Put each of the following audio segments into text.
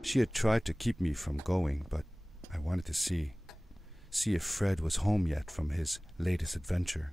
She had tried to keep me from going, but I wanted to see if Fred was home yet from his latest adventure.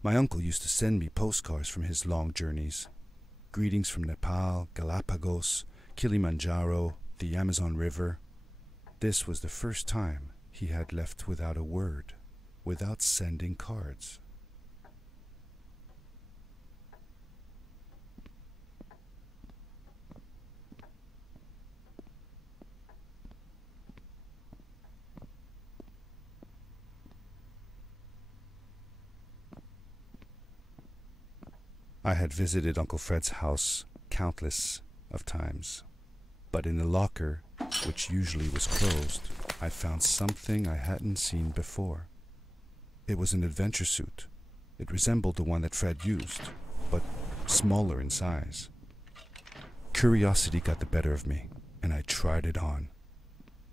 My uncle used to send me postcards from his long journeys. Greetings from Nepal, Galapagos, Kilimanjaro, the Amazon River. This was the first time he had left without a word, without sending cards. I had visited Uncle Fred's house countless of times, but in the locker, which usually was closed, I found something I hadn't seen before. It was an adventure suit. It resembled the one that Fred used, but smaller in size. Curiosity got the better of me, and I tried it on.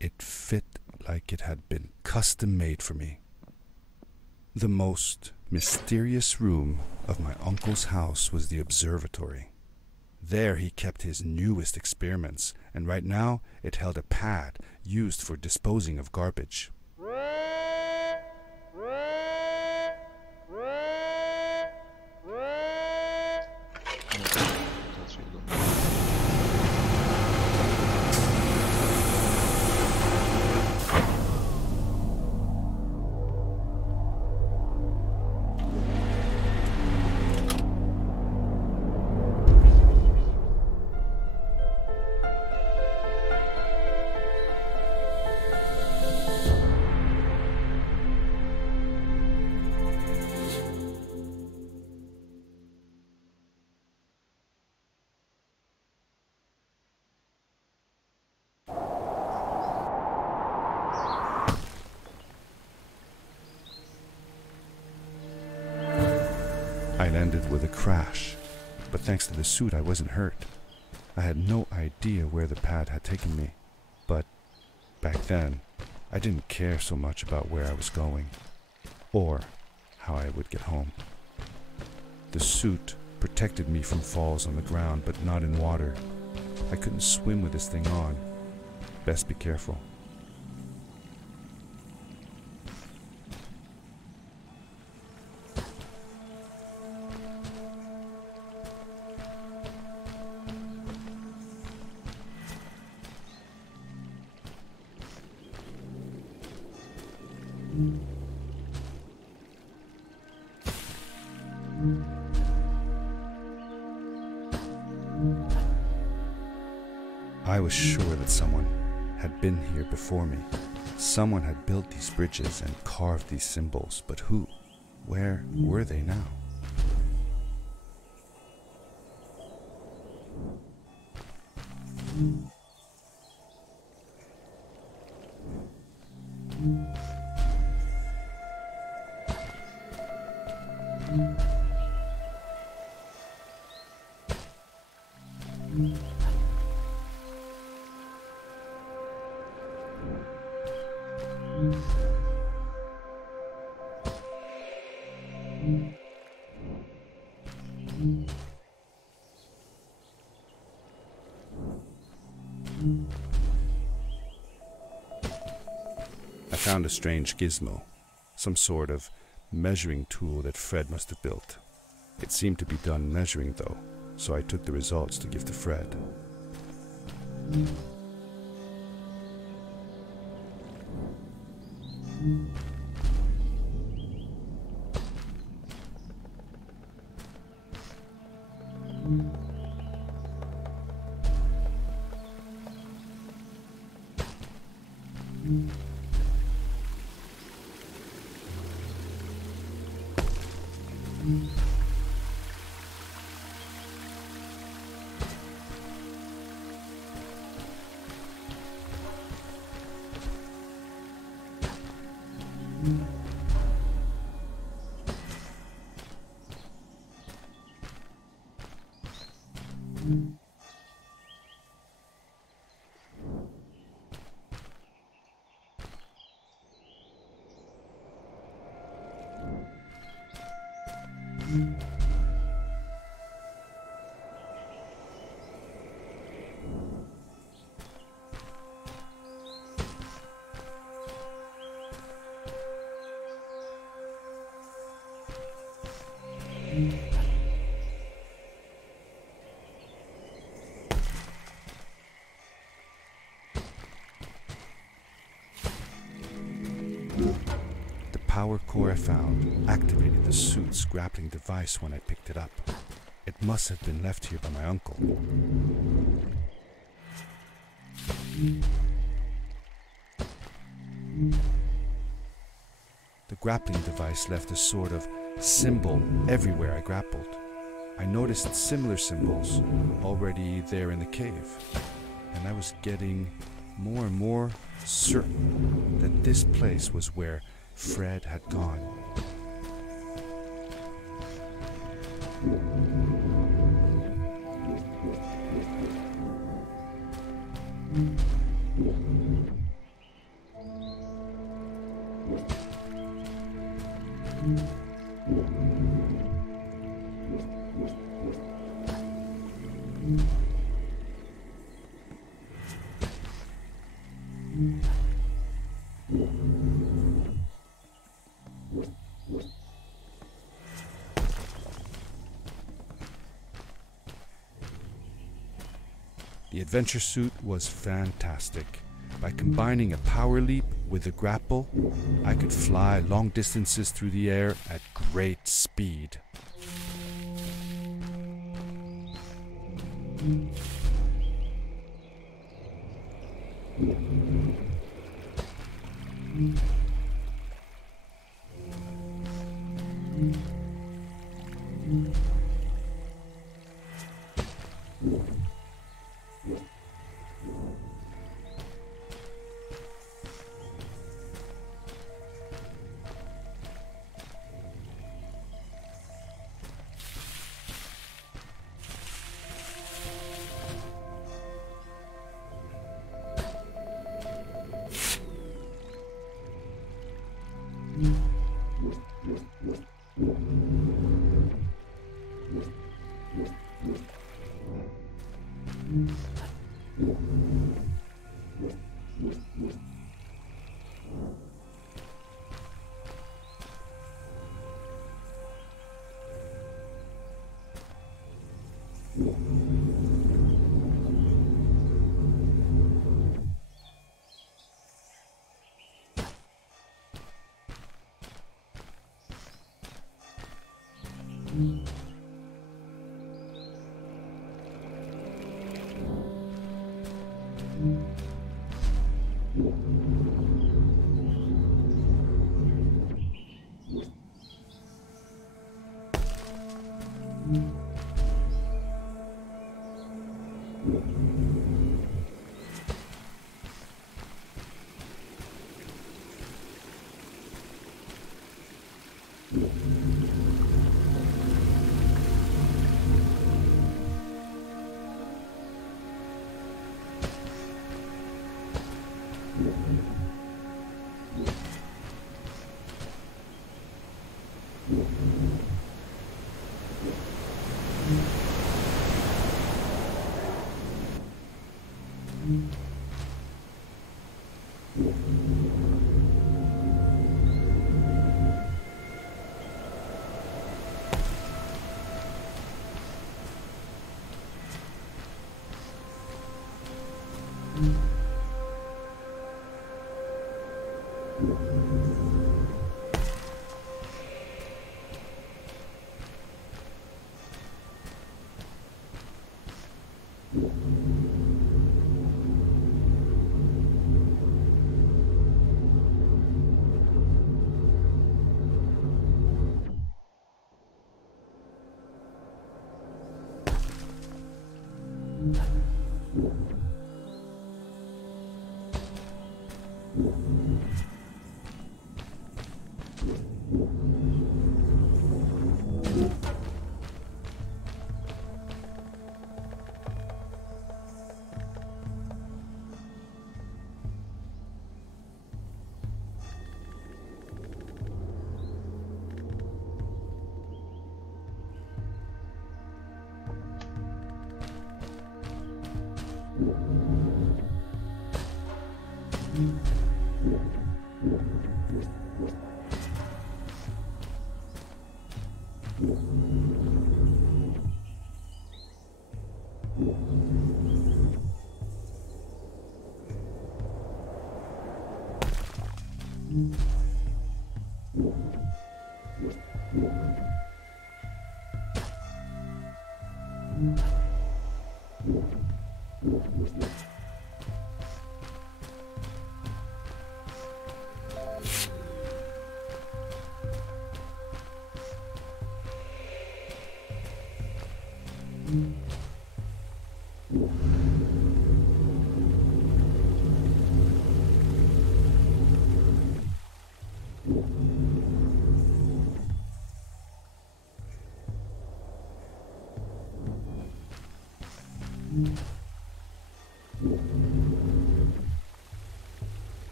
It fit like it had been custom made for me. The most mysterious room of my uncle's house was the observatory. There he kept his newest experiments, and right now it held a pad used for disposing of garbage. I landed with a crash, but thanks to the suit I wasn't hurt. I had no idea where the pad had taken me, but back then I didn't care so much about where I was going, or how I would get home. The suit protected me from falls on the ground, but not in water. I couldn't swim with this thing on. Best be careful. I was sure that someone had been here before me. Someone had built these bridges and carved these symbols, but who? Where were they now? I found a strange gizmo, some sort of measuring tool that Fred must have built. It seemed to be done measuring though, so I took the results to give to Fred. The power core I found activated the suit's grappling device when I picked it up. It must have been left here by my uncle. The grappling device left a sort of symbol everywhere I grappled. I noticed similar symbols already there in the cave, and I was getting more and more certain that this place was where Fred had gone. The adventure suit was fantastic. By combining a power leap with a grapple, I could fly long distances through the air at great speed.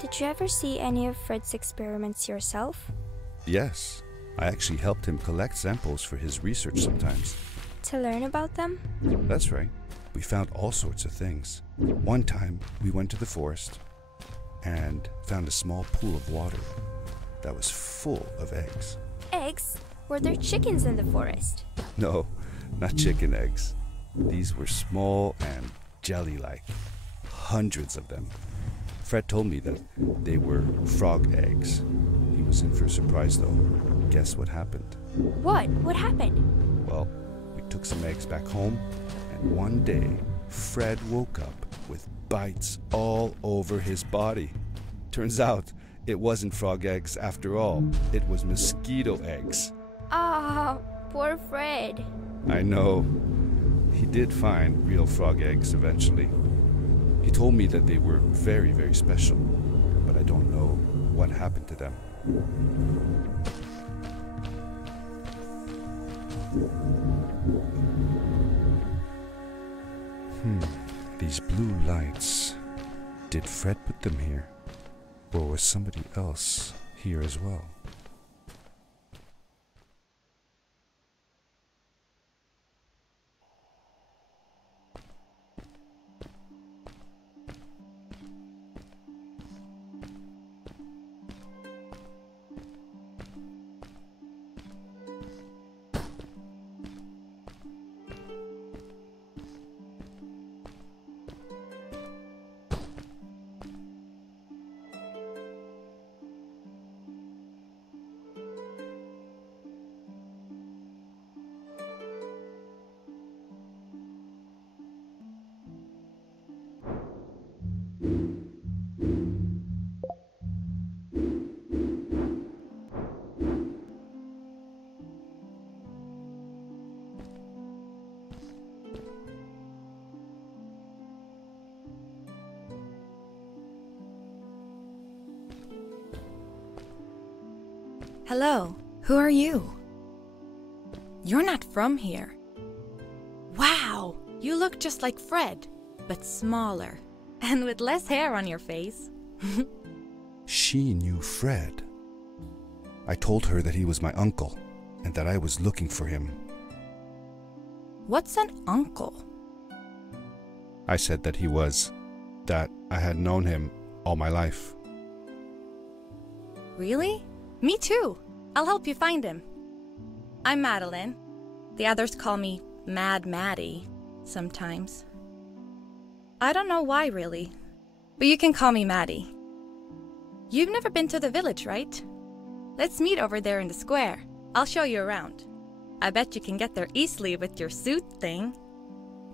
Did you ever see any of Fred's experiments yourself? Yes, I actually helped him collect samples for his research sometimes. To learn about them? That's right. We found all sorts of things. One time, we went to the forest and found a small pool of water that was full of eggs. Eggs? Were there chickens in the forest? No, not chicken eggs. These were small and jelly-like. Hundreds of them. Fred told me that they were frog eggs. He was in for a surprise though. Guess what happened? What? What happened? Well, we took some eggs back home, and one day, Fred woke up with bites all over his body. Turns out, it wasn't frog eggs after all. It was mosquito eggs. Ah, poor Fred. I know. He did find real frog eggs eventually. He told me that they were very, very special, but I don't know what happened to them. These blue lights. Did Fred put them here? Or was somebody else here as well? Hello, who are you? You're not from here. Wow, you look just like Fred, but smaller, and with less hair on your face. She knew Fred. I told her that he was my uncle and that I was looking for him. What's an uncle? I said that that I had known him all my life. Really? Me too. I'll help you find him. I'm Madeline. The others call me Mad Maddie sometimes. I don't know why really, but you can call me Maddie. You've never been to the village, right? Let's meet over there in the square. I'll show you around. I bet you can get there easily with your suit thing.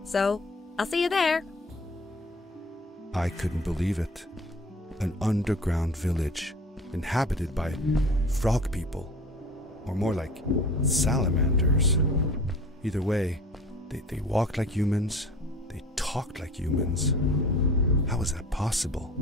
So, I'll see you there. I couldn't believe it. An underground village inhabited by frog people, or more like salamanders. Either way, they walked like humans, they talked like humans. How is that possible?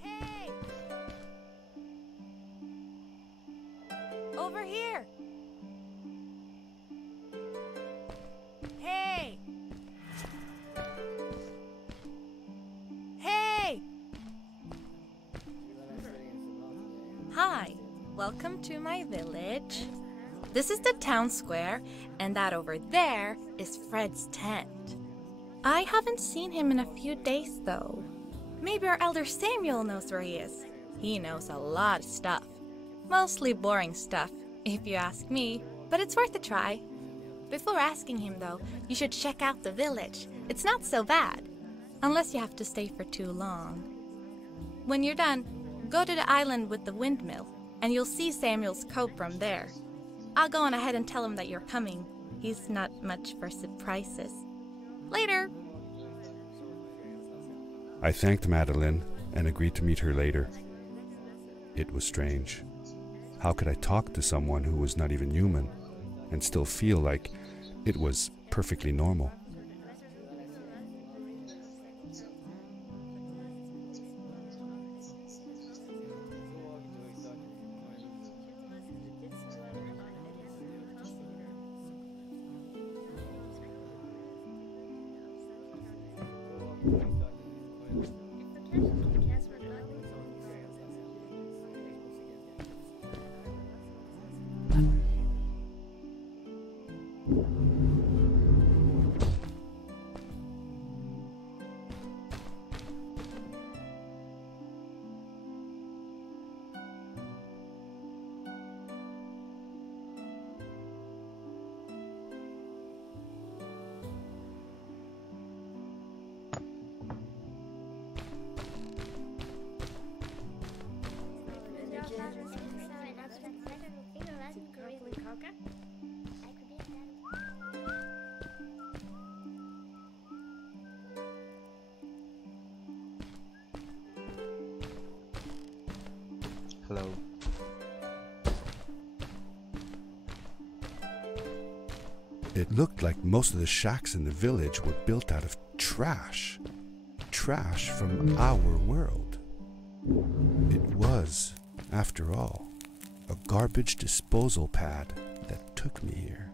Hey! Over here! Hey! Hey! Hi, welcome to my village. This is the town square, and that over there is Fred's tent. I haven't seen him in a few days, though. Maybe our elder Samuel knows where he is. He knows a lot of stuff. Mostly boring stuff, if you ask me, but it's worth a try. Before asking him, though, you should check out the village. It's not so bad, unless you have to stay for too long. When you're done, go to the island with the windmill, and you'll see Samuel's coat from there. I'll go on ahead and tell him that you're coming. He's not much for surprises. Later! I thanked Madeline and agreed to meet her later. It was strange. How could I talk to someone who was not even human and still feel like it was perfectly normal? Hello. It looked like most of the shacks in the village were built out of trash. Trash from our world. It was, after all, a garbage disposal pad that took me here.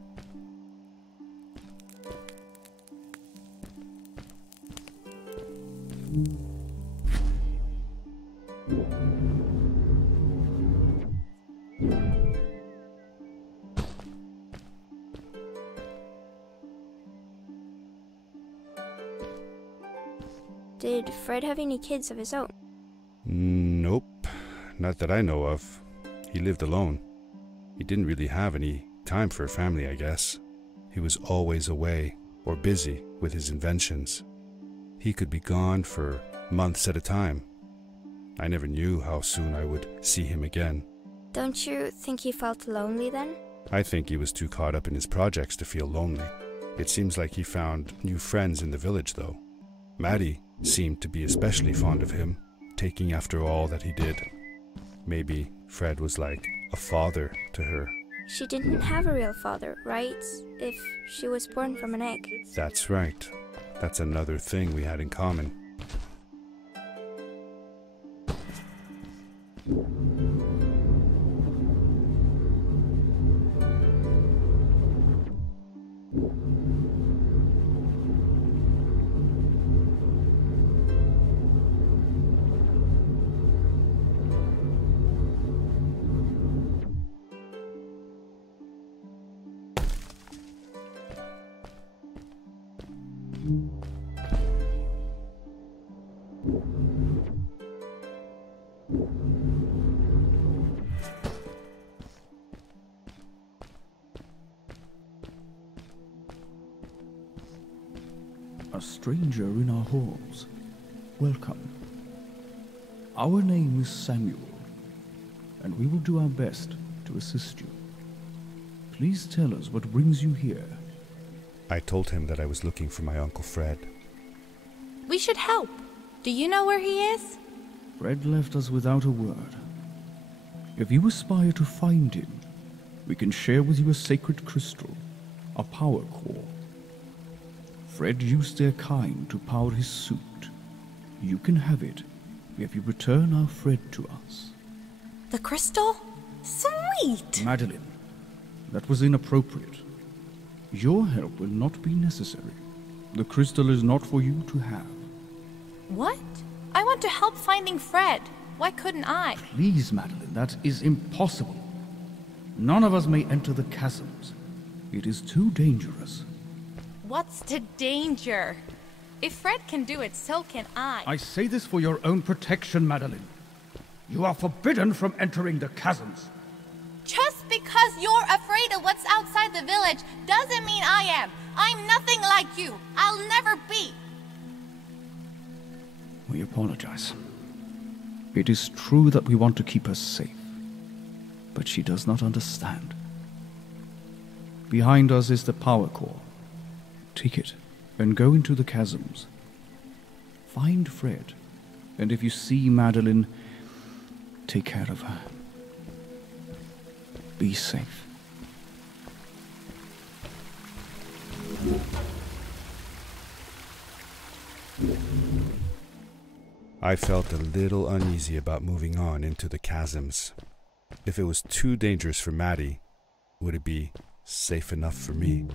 Did Fred have any kids of his own? Nope, not that I know of. He lived alone. He didn't really have any time for a family, I guess. He was always away or busy with his inventions. He could be gone for months at a time. I never knew how soon I would see him again. Don't you think he felt lonely then? I think he was too caught up in his projects to feel lonely. It seems like he found new friends in the village, though. Maddie seemed to be especially fond of him, taking after all that he did. Maybe Fred was like a father to her. She didn't have a real father, right? If she was born from an egg. That's right. That's another thing we had in common. A stranger in our halls. Welcome. Our name is Samuel, and we will do our best to assist you. Please tell us what brings you here. I told him that I was looking for my Uncle Fred. We should help. Do you know where he is? Fred left us without a word. If you aspire to find him, we can share with you a sacred crystal, a power core. Fred used their kind to power his suit. You can have it if you return our Fred to us. The crystal? Sweet! Madeline, that was inappropriate. Your help will not be necessary. The crystal is not for you to have. What? I want to help finding Fred. Why couldn't I? Please, Madeline, that is impossible. None of us may enter the chasms. It is too dangerous. What's the danger? If Fred can do it, so can I. I say this for your own protection, Madeline. You are forbidden from entering the chasms. Just because you're afraid of what's outside the village doesn't mean I am. I'm nothing like you. I'll never be. We apologize. It is true that we want to keep her safe, but she does not understand. Behind us is the power core. Take it and go into the chasms. Find Fred, and if you see Madeline, take care of her. Be safe. I felt a little uneasy about moving on into the chasms. If it was too dangerous for Maddie, would it be safe enough for me?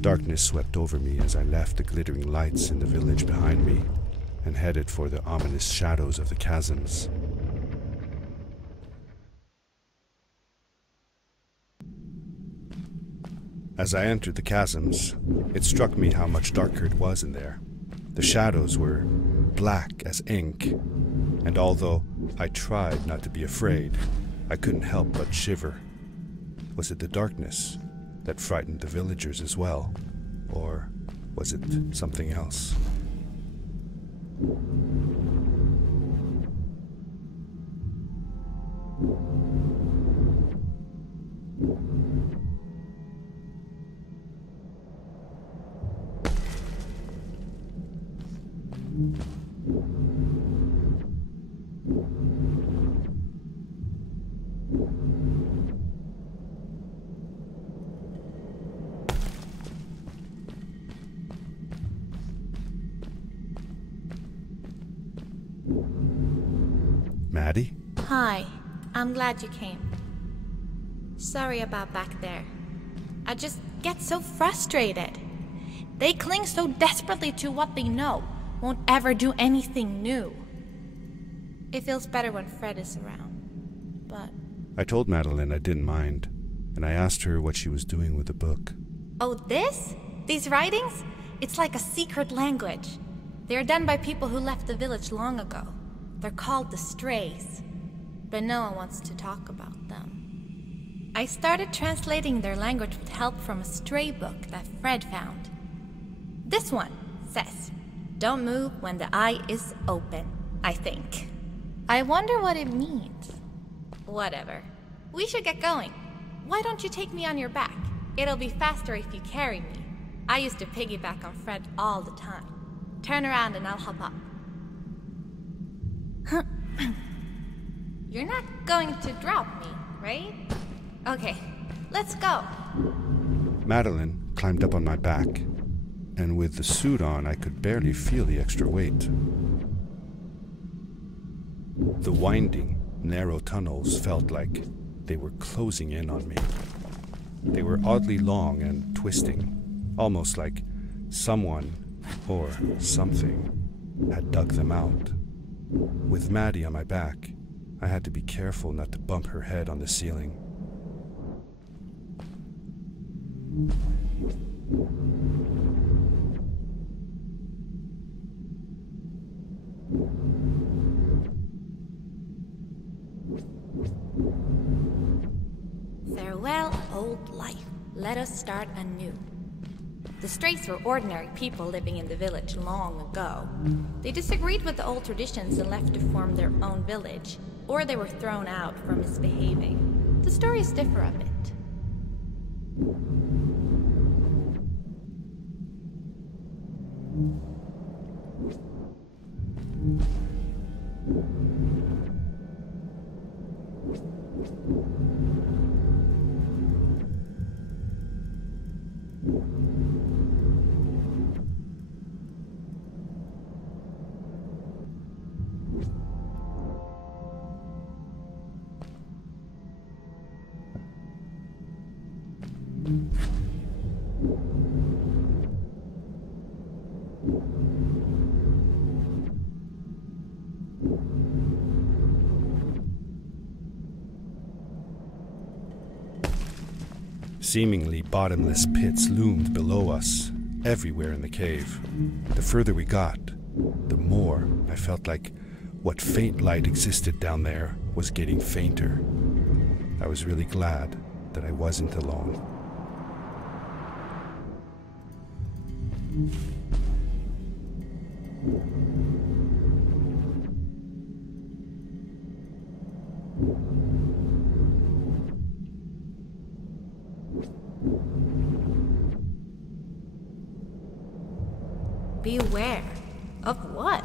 Darkness swept over me as I left the glittering lights in the village behind me and headed for the ominous shadows of the chasms. As I entered the chasms, it struck me how much darker it was in there. The shadows were black as ink, and although I tried not to be afraid, I couldn't help but shiver. Was it the darkness that frightened the villagers as well? Or was it something else? Maddie? Hi, I'm glad you came. Sorry about back there. I just get so frustrated. They cling so desperately to what they know, won't ever do anything new. It feels better when Fred is around, but... I told Madeline I didn't mind, and I asked her what she was doing with the book. Oh, this? These writings? It's like a secret language. They are done by people who left the village long ago. They're called the Strays, but no one wants to talk about them. I started translating their language with help from a stray book that Fred found. This one says, "Don't move when the eye is open," I think. I wonder what it means. Whatever. We should get going. Why don't you take me on your back? It'll be faster if you carry me. I used to piggyback on Fred all the time. Turn around and I'll hop up. You're not going to drop me, right? Okay, let's go. Madeline climbed up on my back, and with the suit on, I could barely feel the extra weight. The winding, narrow tunnels felt like they were closing in on me. They were oddly long and twisting, almost like someone or something had dug them out. With Maddie on my back, I had to be careful not to bump her head on the ceiling. Farewell, old life. Let us start anew. The Strays were ordinary people living in the village long ago. They disagreed with the old traditions and left to form their own village, or they were thrown out for misbehaving. The stories differ a bit. Seemingly bottomless pits loomed below us, everywhere in the cave. The further we got, the more I felt like what faint light existed down there was getting fainter. I was really glad that I wasn't alone. Beware of what?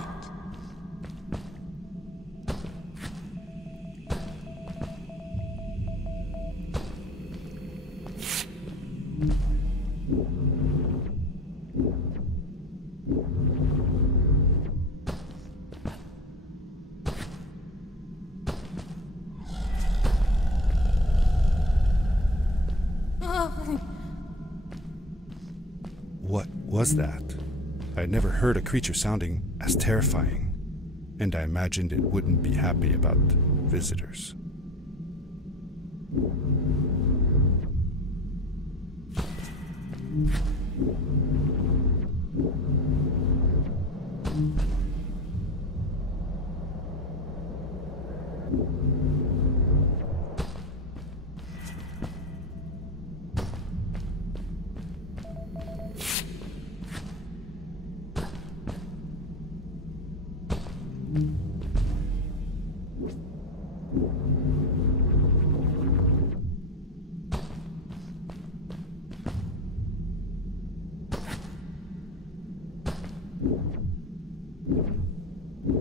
What was that? I had never heard a creature sounding as terrifying, and I imagined it wouldn't be happy about visitors.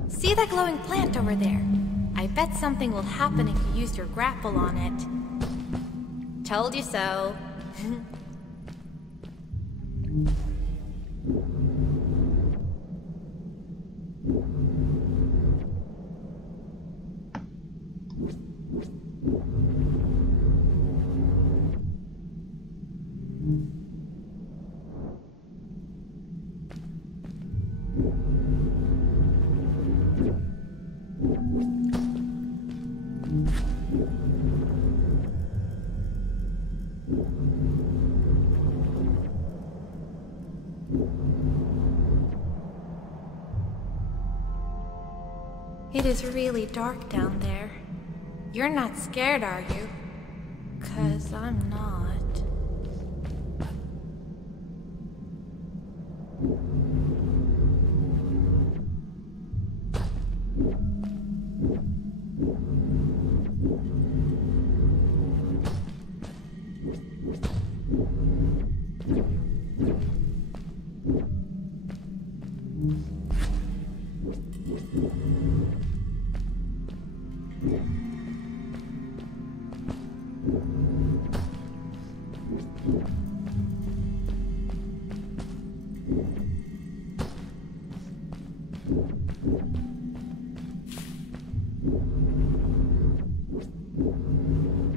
See that glowing plant over there? I bet something will happen if you use your grapple on it. Told you so. It is really dark down there. You're not scared, are you? 'Cause I'm not.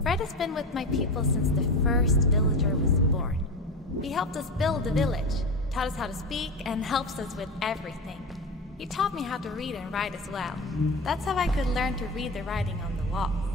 Fred has been with my people since the first villager was born. He helped us build the village, taught us how to speak, and helps us with everything. He taught me how to read and write as well. That's how I could learn to read the writing on the walls.